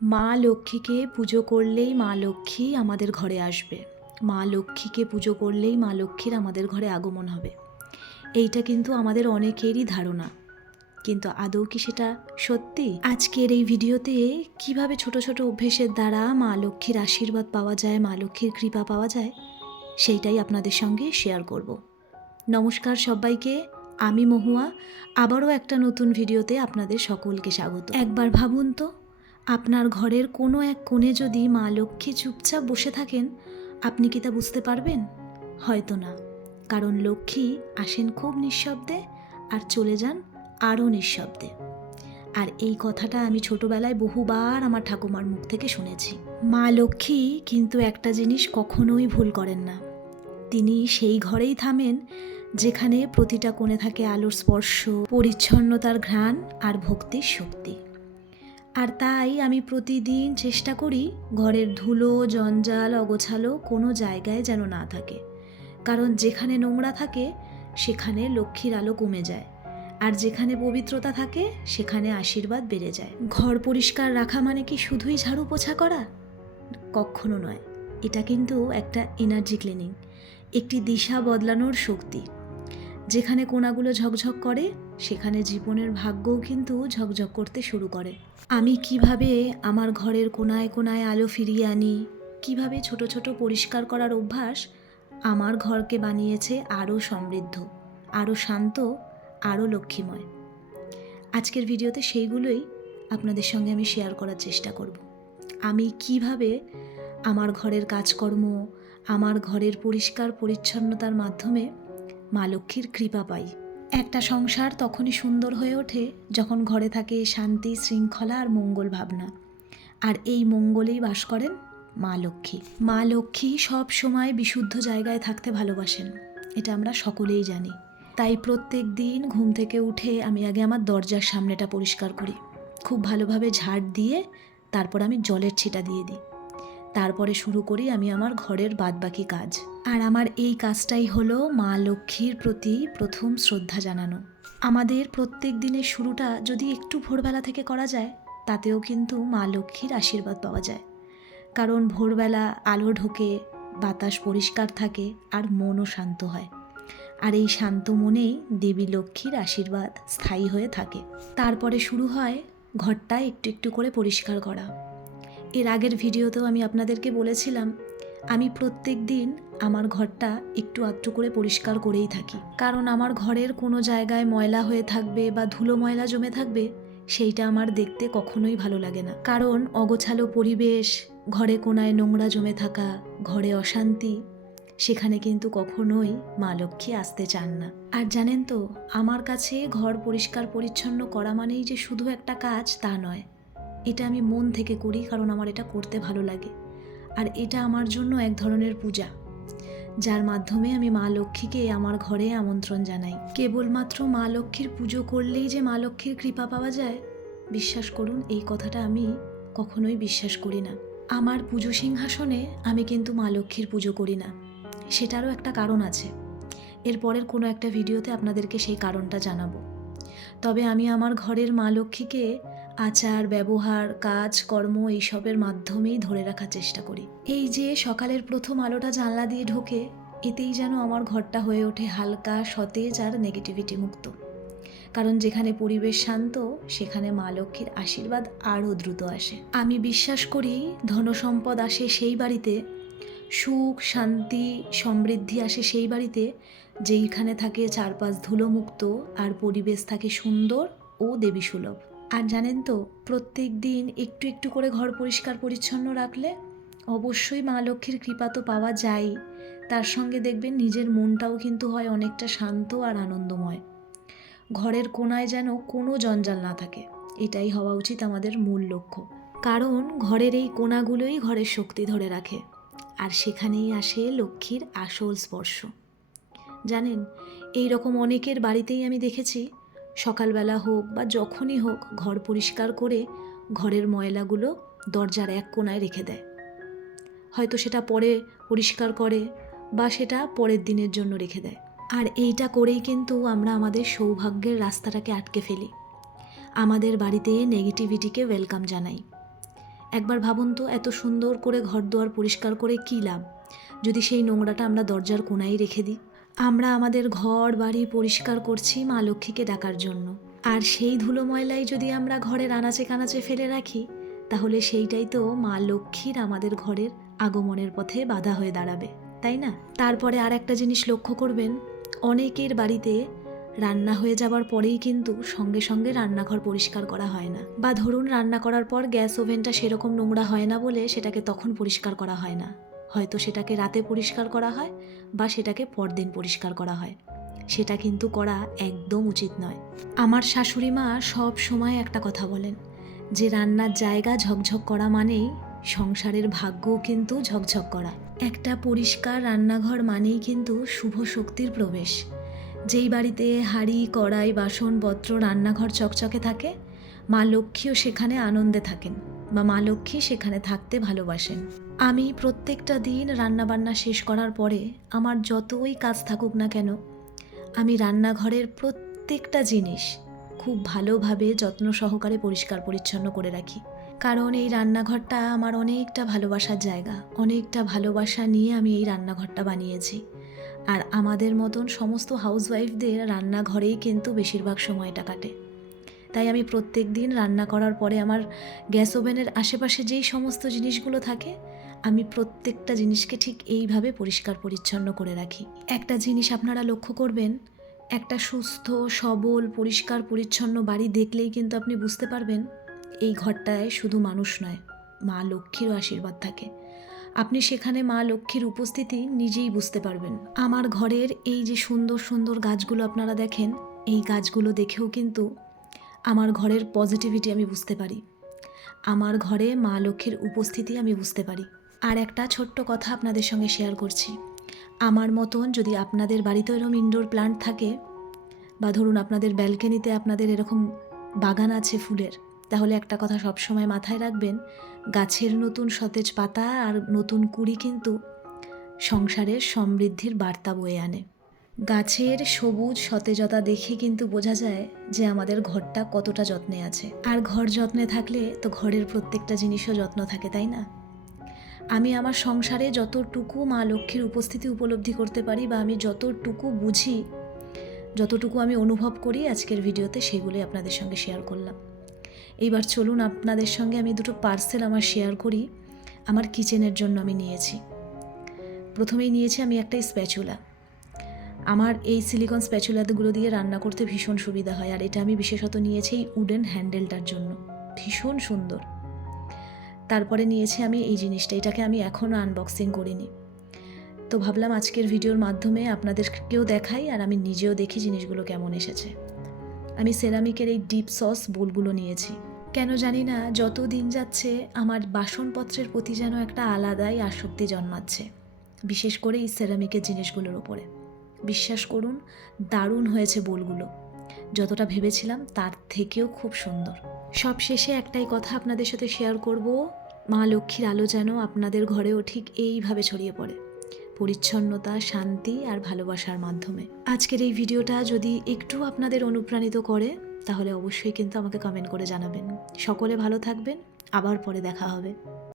মা লক্ষ্মীকে পুজো করলেই মা লক্ষ্মী আমাদের ঘরে আসবে। মা লক্ষ্মীকে পুজো করলেই মা লক্ষ্মীর আমাদের ঘরে আগমন হবে। এইটা কিন্তু আমাদের অনেকেরই ধারণা, কিন্তু আদৌ কি সেটা সত্যি? আজকের এই ভিডিওতে কিভাবে ছোট ছোট অভ্যেসের দ্বারা মা লক্ষ্মীর আশীর্বাদ পাওয়া যায়, মা লক্ষ্মীর কৃপা পাওয়া যায়, সেইটাই আপনাদের সঙ্গে শেয়ার করব। নমস্কার সবাইকে, আমি মহুয়া। আবারও একটা নতুন ভিডিওতে আপনাদের সকলকে স্বাগত। একবার ভাবুন তো, আপনার ঘরের কোনো এক কোণে যদি মা লক্ষ্মী চুপচাপ বসে থাকেন, আপনি কি তা বুঝতে পারবেন? হয়তো না, কারণ লক্ষ্মী আসেন খুব নিঃশব্দে আর চলে যান আরও নিঃশব্দে। আর এই কথাটা আমি ছোটবেলায় বহুবার আমার ঠাকুমার মুখ থেকে শুনেছি। মা লক্ষ্মী কিন্তু একটা জিনিস কখনোই ভুল করেন না। তিনি সেই ঘরেই থামেন যেখানে প্রতিটা কোণে থাকে আলোর স্পর্শ, পরিচ্ছন্নতার ঘ্রাণ আর ভক্তির শক্তি। আর তাই আমি প্রতিদিন চেষ্টা করি ঘরের ধুলো, জঞ্জাল, অগোছালো কোনো জায়গায় যেন না থাকে। কারণ যেখানে নোংরা থাকে সেখানে লক্ষ্মীর আলো কমে যায়, আর যেখানে পবিত্রতা থাকে সেখানে আশীর্বাদ বেড়ে যায়। ঘর পরিষ্কার রাখা মানে কি শুধুই ঝাড়ু পোছা করা? কখনো নয়। এটা কিন্তু একটা এনার্জি ক্লিনিং, একটি দিশা বদলানোর শক্তি। যেখানে কোণাগুলো ঝকঝক করে সেখানে জীবনের ভাগ্যও কিন্তু ঝকঝক করতে শুরু করে। আমি কিভাবে আমার ঘরের কোণায় কোণায় আলো ফিরিয়ে আনি, কিভাবে ছোট ছোট পরিষ্কার করার অভ্যাস আমার ঘরকে বানিয়েছে আরও সমৃদ্ধ, আরও শান্ত, আরও লক্ষ্মীময়। আজকের ভিডিওতে সেইগুলোই আপনাদের সঙ্গে আমি শেয়ার করার চেষ্টা করব। আমি কিভাবে আমার ঘরের কাজকর্ম, আমার ঘরের পরিষ্কার পরিচ্ছন্নতার মাধ্যমে মা লক্ষ্মীর কৃপা পাই। একটা সংসার তখনই সুন্দর হয়ে ওঠে যখন ঘরে থাকে শান্তি, শৃঙ্খলা আর মঙ্গল ভাবনা। আর এই মঙ্গলেই বাস করেন মা লক্ষ্মী। মা লক্ষ্মী সব সময় বিশুদ্ধ জায়গায় থাকতে ভালোবাসেন, এটা আমরা সকলেই জানি। তাই প্রত্যেক দিন ঘুম থেকে উঠে আমি আগে আমার দরজার সামনেটা পরিষ্কার করি, খুব ভালোভাবে ঝাড় দিয়ে তারপর আমি জলের ছিটা দিয়ে দিই। তারপরে শুরু করি আমি আমার ঘরের বাদবাকি কাজ। আর আমার এই কাজটাই হলো মা লক্ষ্মীর প্রতি প্রথম শ্রদ্ধা জানানো। আমাদের প্রত্যেক দিনের শুরুটা যদি একটু ভোরবেলা থেকে করা যায়, তাতেও কিন্তু মা লক্ষ্মীর আশীর্বাদ পাওয়া যায়। কারণ ভোরবেলা আলো ঢোকে, বাতাস পরিষ্কার থাকে আর মনও শান্ত হয়। আর এই শান্ত মনেই দেবী লক্ষ্মীর আশীর্বাদ স্থায়ী হয়ে থাকে। তারপরে শুরু হয় ঘরটা একটু একটু করে পরিষ্কার করা। এর আগের ভিডিওতেও আমি আপনাদেরকে বলেছিলাম, আমি প্রত্যেক দিন আমার ঘরটা একটু আধটু করে পরিষ্কার করেই থাকি। কারণ আমার ঘরের কোনো জায়গায় ময়লা হয়ে থাকবে বা ধুলো ময়লা জমে থাকবে, সেইটা আমার দেখতে কখনোই ভালো লাগে না। কারণ অগোছালো পরিবেশ, ঘরে কোনায় নোংরা জমে থাকা, ঘরে অশান্তি, সেখানে কিন্তু কখনোই মা লক্ষ্মী আসতে চান না। আর জানেন তো, আমার কাছে ঘর পরিষ্কার পরিচ্ছন্ন করা মানেই যে শুধু একটা কাজ তা নয়। এটা আমি মন থেকে করি, কারণ আমার এটা করতে ভালো লাগে। আর এটা আমার জন্য এক ধরনের পূজা, যার মাধ্যমে আমি মা লক্ষ্মীকে আমার ঘরে আমন্ত্রণ জানাই। কেবলমাত্র মা লক্ষ্মীর পুজো করলেই যে মা লক্ষ্মীর কৃপা পাওয়া যায়, বিশ্বাস করুন এই কথাটা আমি কখনোই বিশ্বাস করি না। আমার পুজো সিংহাসনে আমি কিন্তু মা লক্ষ্মীর পুজো করি না। সেটারও একটা কারণ আছে, এরপরের কোনো একটা ভিডিওতে আপনাদেরকে সেই কারণটা জানাবো। তবে আমি আমার ঘরের মা লক্ষ্মীকে আচার, ব্যবহার, কাজ, কর্ম এইসবের মাধ্যমেই ধরে রাখার চেষ্টা করি। এই যে সকালের প্রথম আলোটা জানলা দিয়ে ঢোকে, এতেই যেন আমার ঘরটা হয়ে ওঠে হালকা, সতেজ আর নেগেটিভিটি মুক্ত। কারণ যেখানে পরিবেশ শান্ত, সেখানে মা লক্ষ্মীর আশীর্বাদ আরও দ্রুত আসে। আমি বিশ্বাস করি ধনসম্পদ আসে সেই বাড়িতে, সুখ, শান্তি, সমৃদ্ধি আসে সেই বাড়িতে যেইখানে থাকে চারপাশ ধুলোমুক্ত আর পরিবেশ থাকে সুন্দর ও দেবীসুলভ। আর জানেন তো, প্রত্যেক দিন একটু একটু করে ঘর পরিষ্কার পরিচ্ছন্ন রাখলে অবশ্যই মা লক্ষ্মীর কৃপা তো পাওয়া যায়, তার সঙ্গে দেখবেন নিজের মনটাও কিন্তু হয় অনেকটা শান্ত আর আনন্দময়। ঘরের কোণায় যেন কোনো জঞ্জাল না থাকে, এটাই হওয়া উচিত আমাদের মূল লক্ষ্য। কারণ ঘরের এই কোণাগুলোই ঘরের শক্তি ধরে রাখে, আর সেখানেই আসে লক্ষ্মীর আসল স্পর্শ। জানেন, এই রকম অনেকের বাড়িতেই আমি দেখেছি, সকালবেলা হোক বা যখনই হোক ঘর পরিষ্কার করে ঘরের ময়লাগুলো দরজার এক কোণায় রেখে দেয়। হয়তো সেটা পরে পরিষ্কার করে বা সেটা পরের দিনের জন্য রেখে দেয়। আর এইটা করেই কিন্তু আমরা আমাদের সৌভাগ্যের রাস্তাটাকে আটকে ফেলি, আমাদের বাড়িতে নেগেটিভিটিকে ওয়েলকাম জানাই। একবার ভাবুন তো, এত সুন্দর করে ঘরদুয়ার পরিষ্কার করে কী লাভ যদি সেই নোংরাটা আমরা দরজার কোণায় রেখে দিই। আমরা আমাদের ঘর বাড়ি পরিষ্কার করছি মা লক্ষ্মীকে ডাকার জন্য, আর সেই ধুলো ময়লাই যদি আমরা ঘরের আনাচে কানাচে ফেলে রাখি, তাহলে সেইটাই তো মা লক্ষ্মীর আমাদের ঘরের আগমনের পথে বাধা হয়ে দাঁড়াবে, তাই না? তারপরে আর একটা জিনিস লক্ষ্য করবেন, অনেকের বাড়িতে রান্না হয়ে যাবার পরেই কিন্তু সঙ্গে সঙ্গে রান্নাঘর পরিষ্কার করা হয় না, বা ধরুন রান্না করার পর গ্যাস ওভেনটা সেরকম নোংরা হয় না বলে সেটাকে তখন পরিষ্কার করা হয় না, হয়তো সেটাকে রাতে পরিষ্কার করা হয় বা সেটাকে পরদিন পরিষ্কার করা হয়। সেটা কিন্তু করা একদম উচিত নয়। আমার শাশুড়ি মা সব সময় একটা কথা বলেন যে রান্নার জায়গা ঝকঝক করা মানেই সংসারের ভাগ্যও কিন্তু ঝকঝক করা। একটা পরিষ্কার রান্নাঘর মানেই কিন্তু শুভ শক্তির প্রবেশ। যেই বাড়িতে হাঁড়ি কড়াই বাসনপত্র রান্নাঘর চকচকে থাকে, মা লক্ষ্মীও সেখানে আনন্দে থাকেন বা মা লক্ষ্মী সেখানে থাকতে ভালোবাসেন। আমি প্রত্যেকটা দিন রান্নাবান্না শেষ করার পরে আমার যতই কাজ থাকুক না কেন, আমি রান্নাঘরের প্রত্যেকটা জিনিস খুব ভালোভাবে যত্ন সহকারে পরিষ্কার পরিচ্ছন্ন করে রাখি। কারণ এই রান্নাঘরটা আমার অনেকটা ভালোবাসার জায়গা, অনেকটা ভালোবাসা নিয়ে আমি এই রান্নাঘরটা বানিয়েছি। আর আমাদের মতন সমস্ত হাউসওয়াইফদের রান্নাঘরেই কিন্তু বেশিরভাগ সময়টা কাটে। তাই আমি প্রত্যেক দিন রান্না করার পরে আমার গ্যাস ওভেনের আশেপাশে যেই সমস্ত জিনিসগুলো থাকে, আমি প্রত্যেকটা জিনিসকে ঠিক এইভাবে পরিষ্কার পরিচ্ছন্ন করে রাখি। একটা জিনিস আপনারা লক্ষ্য করবেন, একটা সুস্থ সবল পরিষ্কার পরিচ্ছন্ন বাড়ি দেখলেই কিন্তু আপনি বুঝতে পারবেন এই ঘরটায় শুধু মানুষ নয়, মা লক্ষ্মীরও আশীর্বাদ থাকে। আপনি সেখানে মা লক্ষ্মীর উপস্থিতি নিজেই বুঝতে পারবেন। আমার ঘরের এই যে সুন্দর সুন্দর গাছগুলো আপনারা দেখেন, এই গাছগুলো দেখেও কিন্তু আমার ঘরের পজিটিভিটি আমি বুঝতে পারি, আমার ঘরে মা লক্ষ্মীর উপস্থিতি আমি বুঝতে পারি। আর একটা ছোট্ট কথা আপনাদের সঙ্গে শেয়ার করছি, আমার মতন যদি আপনাদের বাড়িতেও এরকম ইনডোর প্লান্ট থাকে, বা ধরুন আপনাদের ব্যালকনিতে আপনাদের এরকম বাগান আছে ফুলের, তাহলে একটা কথা সবসময় মাথায় রাখবেন, গাছের নতুন সতেজ পাতা আর নতুন কুঁড়ি কিন্তু সংসারের সমৃদ্ধির বার্তা বয়ে আনে। গাছের সবুজ সতেজতা দেখে কিন্তু বোঝা যায় যে আমাদের ঘরটা কতটা যত্নে আছে। আর ঘর যত্নে থাকলে তো ঘরের প্রত্যেকটা জিনিসও যত্ন থাকে, তাই না? আমি আমার সংসারে যতটুকু মা লক্ষ্মীর উপস্থিতি উপলব্ধি করতে পারি বা আমি যতটুকু বুঝি, যতটুকু আমি অনুভব করি, আজকের ভিডিওতে সেগুলি আপনাদের সঙ্গে শেয়ার করলাম। এইবার চলুন আপনাদের সঙ্গে আমি দুটো পার্সেল আমার শেয়ার করি, আমার কিচেনের জন্য আমি নিয়েছি। প্রথমেই নিয়েছি আমি একটা স্প্যাচুলা। আমার এই সিলিকন স্প্যাচুলাগুলো দিয়ে রান্না করতে ভীষণ সুবিধা হয়, আর এটা আমি বিশেষত নিয়েছি এই উডেন হ্যান্ডেলটার জন্য, ভীষণ সুন্দর। তারপরে নিয়েছি আমি এই জিনিসটা, এটাকে আমি এখনও আনবক্সিং করিনি, তো ভাবলাম আজকের ভিডিওর মাধ্যমে আপনাদেরকেও দেখাই আর আমি নিজেও দেখি জিনিসগুলো কেমন এসেছে। আমি সেরামিকের এই ডিপ সস বোলগুলো নিয়েছি। কেন জানি না, যত দিন যাচ্ছে আমার বাসনপত্রের প্রতি যেন একটা আলাদাই আসক্তি জন্মাচ্ছে, বিশেষ করে এই সেরামিকের জিনিসগুলোর ওপরে। বিশ্বাস করুন, দারুণ হয়েছে বোলগুলো, যতটা ভেবেছিলাম তার থেকেও খুব সুন্দর। সব শেষে একটাই কথা আপনাদের সাথে শেয়ার করব, মা লক্ষ্মীর আলো যেন আপনাদের ঘরেও ঠিক এইভাবে ছড়িয়ে পড়ে, পরিচ্ছন্নতা, শান্তি আর ভালোবাসার মাধ্যমে। আজকের এই ভিডিওটা যদি একটু আপনাদের অনুপ্রাণিত করে, তাহলে অবশ্যই কিন্তু আমাকে কমেন্ট করে জানাবেন। সকলে ভালো থাকবেন, আবার পরে দেখা হবে।